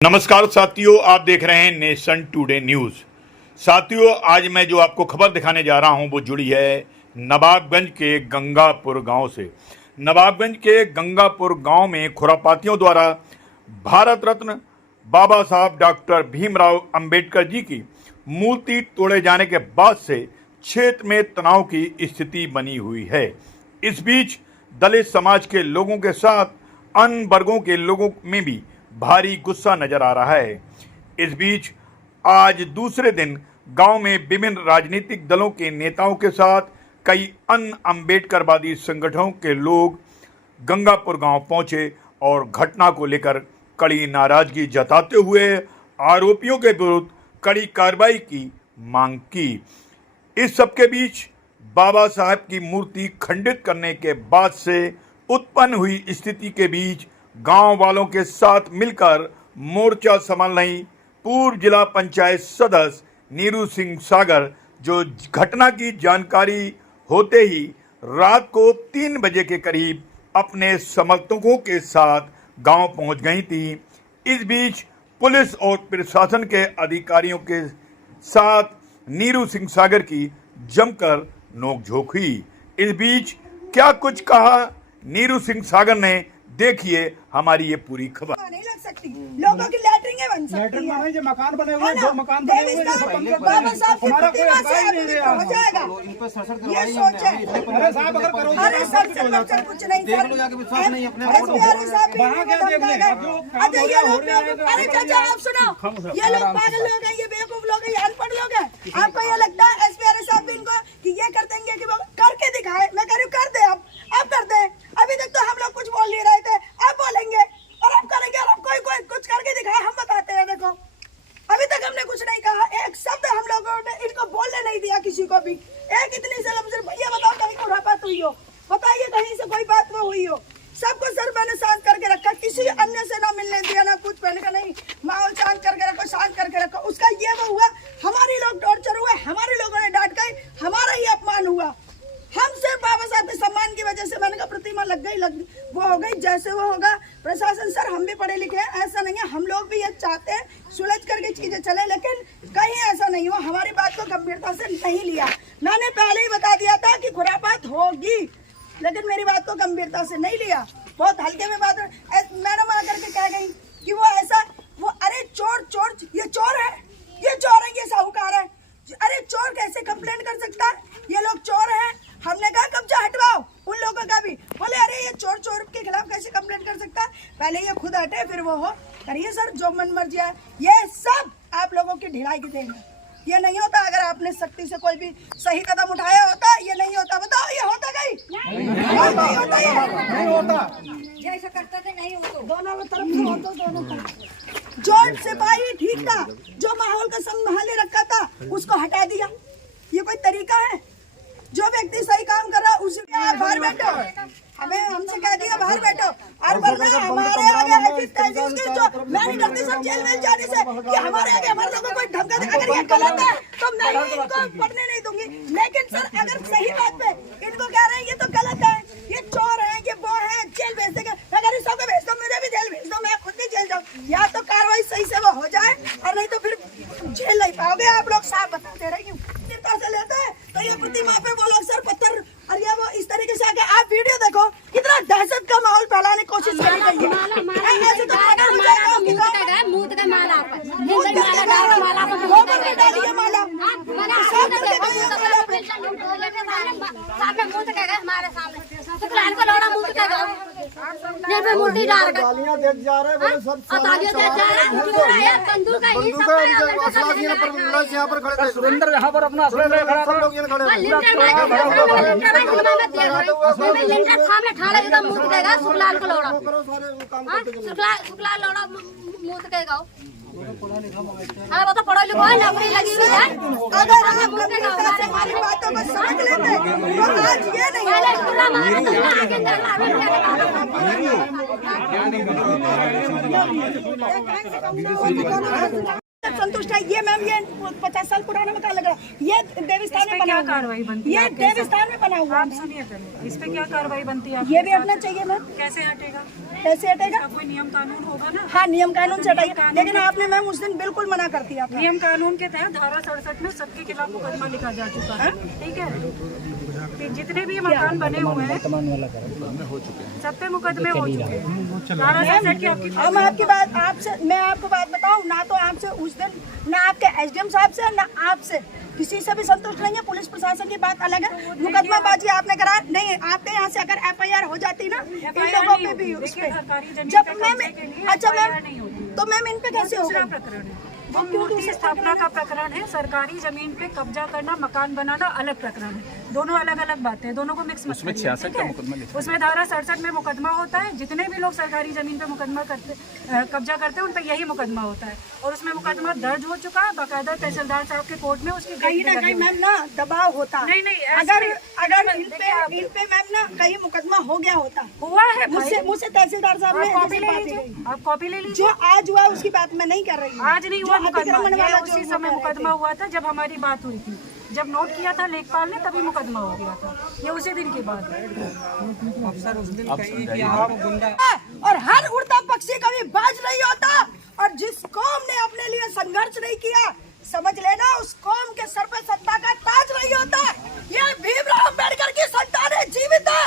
नमस्कार साथियों, आप देख रहे हैं नेशन टुडे न्यूज़। साथियों, आज मैं जो आपको खबर दिखाने जा रहा हूं वो जुड़ी है नवाबगंज के गंगापुर गांव से। नवाबगंज के गंगापुर गांव में खुरापातियों द्वारा भारत रत्न बाबा साहब डॉक्टर भीमराव अंबेडकर जी की मूर्ति तोड़े जाने के बाद से क्षेत्र में तनाव की स्थिति बनी हुई है। इस बीच दलित समाज के लोगों के साथ अन्य वर्गों के लोगों में भी भारी गुस्सा नजर आ रहा है। इस बीच आज दूसरे दिन गांव में विभिन्न राजनीतिक दलों के नेताओं के साथ कई अन्य अंबेडकरवादी संगठनों के लोग गंगापुर गांव पहुंचे और घटना को लेकर कड़ी नाराजगी जताते हुए आरोपियों के विरुद्ध कड़ी कार्रवाई की मांग की। इस सबके बीच बाबा साहब की मूर्ति खंडित करने के बाद से उत्पन्न हुई स्थिति के बीच गांव वालों के साथ मिलकर मोर्चा संभाल रही पूर्व जिला पंचायत सदस्य नीरू सिंह सागर, जो घटना की जानकारी होते ही रात को 3 बजे के करीब अपने समर्थकों के साथ गांव पहुंच गई थी। इस बीच पुलिस और प्रशासन के अधिकारियों के साथ नीरू सिंह सागर की जमकर नोकझोंक हुई। इस बीच क्या कुछ कहा नीरू सिंह सागर ने, देखिए हमारी ये पूरी खबर। नहीं लग सकती, लोगों की लैटरिंग बन सकती है, जो मकान बने हुए हैं, 2 मकान बने हुए हैं, बाबा साहब की प्रतिमा से हो जाएगा। ये सोचे, अरे साहब अगर करो, अरे सर कुछ नहीं, देख लो जाके, विश्वास नहीं अपने वहाँ क्या देखने, अच्छा ये लोग, अरे चाचा आप सुनो, ये लोग पागल लोग हैं, ये बेवकूफ लोग हैं, ये अनपढ़ लोग हैं। आपको ये लगता है एसपी साहब भी इनको कि ये कर देंगे, कि वो करके दिखाए? मैं कह रही हूँ कर दे, अब कर दे। अभी तक तो हम लोग कुछ बोल नहीं रहे थे, अब बोलेंगे और अब करेंगे, और अब कोई कुछ करके दिखाए, हम बताते हैं। देखो अभी तक हमने कुछ नहीं कहा, एक शब्द हम लोगों ने इनको बोलने नहीं दिया, किसी को भी एक इतनी से लफ्ज़। भैया बताओ कहीं खुरापात हुई हो, बताइए कहीं से कोई बात वो हुई हो? सबको सर मैंने शांत करके रखा, किसी अन्य से ना मिलने दिया, ना कुछ पहने का नहीं, माहौल शांत करके रखो, शांत करके रखो। उसका ये वो हुआ, हमारे लोग टॉर्चर हुए, हमारे लोगों ने डांट गए, हमारा ही अपमान हुआ। हमसे बाबा साहब के सम्मान की वजह से मैंने कहा प्रतिमा लग गई, वो हो गई, जैसे वो होगा। प्रशासन सर हम भी पढ़े लिखे हैं, ऐसा नहीं है, हम लोग भी ये चाहते हैं सुलझ करके चीजें चले, लेकिन कहीं ऐसा नहीं हुआ। हमारी बात को गंभीरता से नहीं लिया। मैंने पहले ही बता दिया था कि खुरापात होगी, लेकिन मेरी बात को गंभीरता से नहीं लिया, बहुत हल्के में बात। मैडम आकर के कह गई कि वो ऐसा, वो अरे चोर, ये चोर है, ये चोर है, ये साहूकार है। अरे चोर कैसे कंप्लेंट कर सकता है? ये लोग चोर हैं। हमने कहा कब्जा हटवाओ उन लोगों का भी, बोले अरे ये चोर के खिलाफ कैसे कंप्लेंट कर सकता है? पहले ये खुद हटे फिर वो हो। करिए सर जो मन मर्जी है, ये सब आप लोगों की ढिलाई की देन है। ये नहीं होता अगर आपने सख्ती से कोई भी सही कदम उठाया होता, ये नहीं होता। बताओ ये होता कहीं? नहीं होता। जैसा करते थे नहीं होता, दोनों तरफ से होता, दोनों तरफ। जो सिपाही ठीक था, जो माहौल का संभाले रखा था, उसको हटा दिया। ये कोई तरीका है? जो व्यक्ति सही काम कर रहा है उसी आप बाहर बैठो, हमें हमसे कह दिया बाहर बैठो, और वरना हमारे आगे मैं नहीं डरती सर जेल में जाने से कि हमारे आगे हमारे लोगों को धमका दे। अगर ये गलत है तो मैं इनको पढ़ने नहीं दूंगी, लेकिन सर अगर सही बात पे इनको कह रहे हैं ये तो गलत है, ये चोर है, ये वो है, जेल भेज देंगे। मैं कह रही सबको भेज दो, मुझे भी जेल भेज दो, मैं खुद भी जेल जाऊँ। या तो कार्रवाई सही से वो हो जाए, और नहीं तो फिर जेल नहीं पाओगे आप लोग। साफ बताते रही हूँ से लेते हैं तो ये प्रतिमा पे वो लोग सर पत्थर, और ये वो इस तरीके से आके आप वीडियो देखो, कितना दहशत का माहौल फैलाने की कोशिश करी गई है। ऐसे तो मर्डर हो जाएगा, मूत का माला डालिए माला, हमारे सामने शुक्लान को लौड़ा मूत का मूर्ति डाल कर गालियां देख जा रहे हैं, सब तालियां देख जा रहे हैं, बंदूक है, ये सब यहाँ पर खड़े, सुरेंद्र यहाँ पर अपना सब लोग यहाँ खड़े हैं। सामने ठाड़े एकदम मूत देगा शुक्लान को लौड़ा, शुक्लान लौड़ा मूत देगा। हाँ वो तो पढ़ो लिखो है, नौकरी लगी हुई है। अगर हम हमारी बातों को समझ लेते तो आज ये नहीं संतुष्ट है। ये मैम ये 50 साल पुराना मकान लग रहा है, ये देवस्थान में बना क्या हुआ कार्रवाई बनती है, है? ये देवस्थान में बना हुआ आप है। सुनिए पहले, इस पे क्या कार्रवाई बनती है? ये भी हटना चाहिए मैम। कैसे हटेगा? कैसे हटेगा? कोई नियम कानून होगा ना। हाँ, नियम कानून से हटाइए, लेकिन आपने मैम उस दिन बिल्कुल मना कर दिया था। नियम कानून के तहत धारा 67 में सबके खिलाफ मुकदमा लिखा जा चुका है, ठीक है। कि जितने भी मकान बने हुए हैं सब पे मुकदमे हो चुके हैं। धारा 67 की आपकी हम आपकी बात आपसे, मैं आपको बात बताऊं ना, तो आपसे उस दिन ना आपके एसडीएम साहब से ना आपसे किसी से भी संतुष्ट नहीं है। पुलिस प्रशासन की बात अलग है, मुकदमाबाजी आपने करा नहीं। आपके यहाँ से अगर एफआईआर हो जाती ना इन लोगों पे भी, उस पे जब मैम, अच्छा मैम, तो मैम इन पे कैसे होगा? प्रकरण है वो मूर्ति स्थापना का प्रकरण है। सरकारी जमीन पे कब्जा करना, मकान बनाना अलग प्रकरण है। दोनों अलग अलग बातें हैं, दोनों को मिक्स मत करिए, ठीक है? उसमें धारा 67 में मुकदमा होता है। जितने भी लोग सरकारी जमीन पे मुकदमा करते, कब्जा करते हैं, उन पर यही मुकदमा होता है। और उसमें मुकदमा दर्ज हो चुका है बाकायदा तहसीलदार साहब के कोर्ट में। उसकी कहीं ना कहीं मैम ना दबाव होता है। नहीं, अगर इन पे मैम ना कहीं मुकदमा हो गया होता, हुआ है मुझसे तहसीलदार साहब ने कॉपी ले बात लीजिए, की। आप कॉपी ले लीजिए। जो आज हुआ उसकी बात मैं नहीं कर रही हूँ। आज नहीं हुआ मुकदमा, अतिक्रमण वाला ये जो उसी वो समय कह रहे मुकदमा थे। हुआ था जब हमारी बात हुई थी। जब नोट किया था लेखपाल ने तभी मुकदमा हो गया था। ये उसी दिन की बात है। और हर उड़ता पक्षी कभी बाज नहीं होता। और जिस कौम ने अपने लिए संघर्ष नहीं किया, समझ लेना उस कौम के सर पे सत्ता का ताज नहीं होता। ये भीमराव अम्बेडकर की संतानें जीवित है।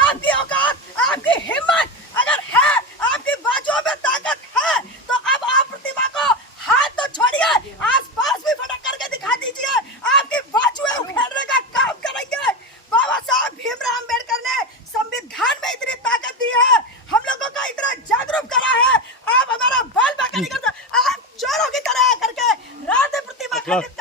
आपकी औकात, आपकी हिम्मत अगर है, आपकी बाजुओं में ताकत है, तो अब आप प्रतिमा को हाथ तो छोड़िए, आसपास भी फटक करके दिखा दीजिए। आपकी बाजुएं उखेड़ने का काम करेंगे। बाबा साहब भीमराव अम्बेडकर ने संविधान में इतनी ताकत दी है, हम लोगों का इतना जागरूक करा है। आप हमारा बाल बाका नहीं करते, आप चोरों की तरह करके रात प्रतिमा खरीदते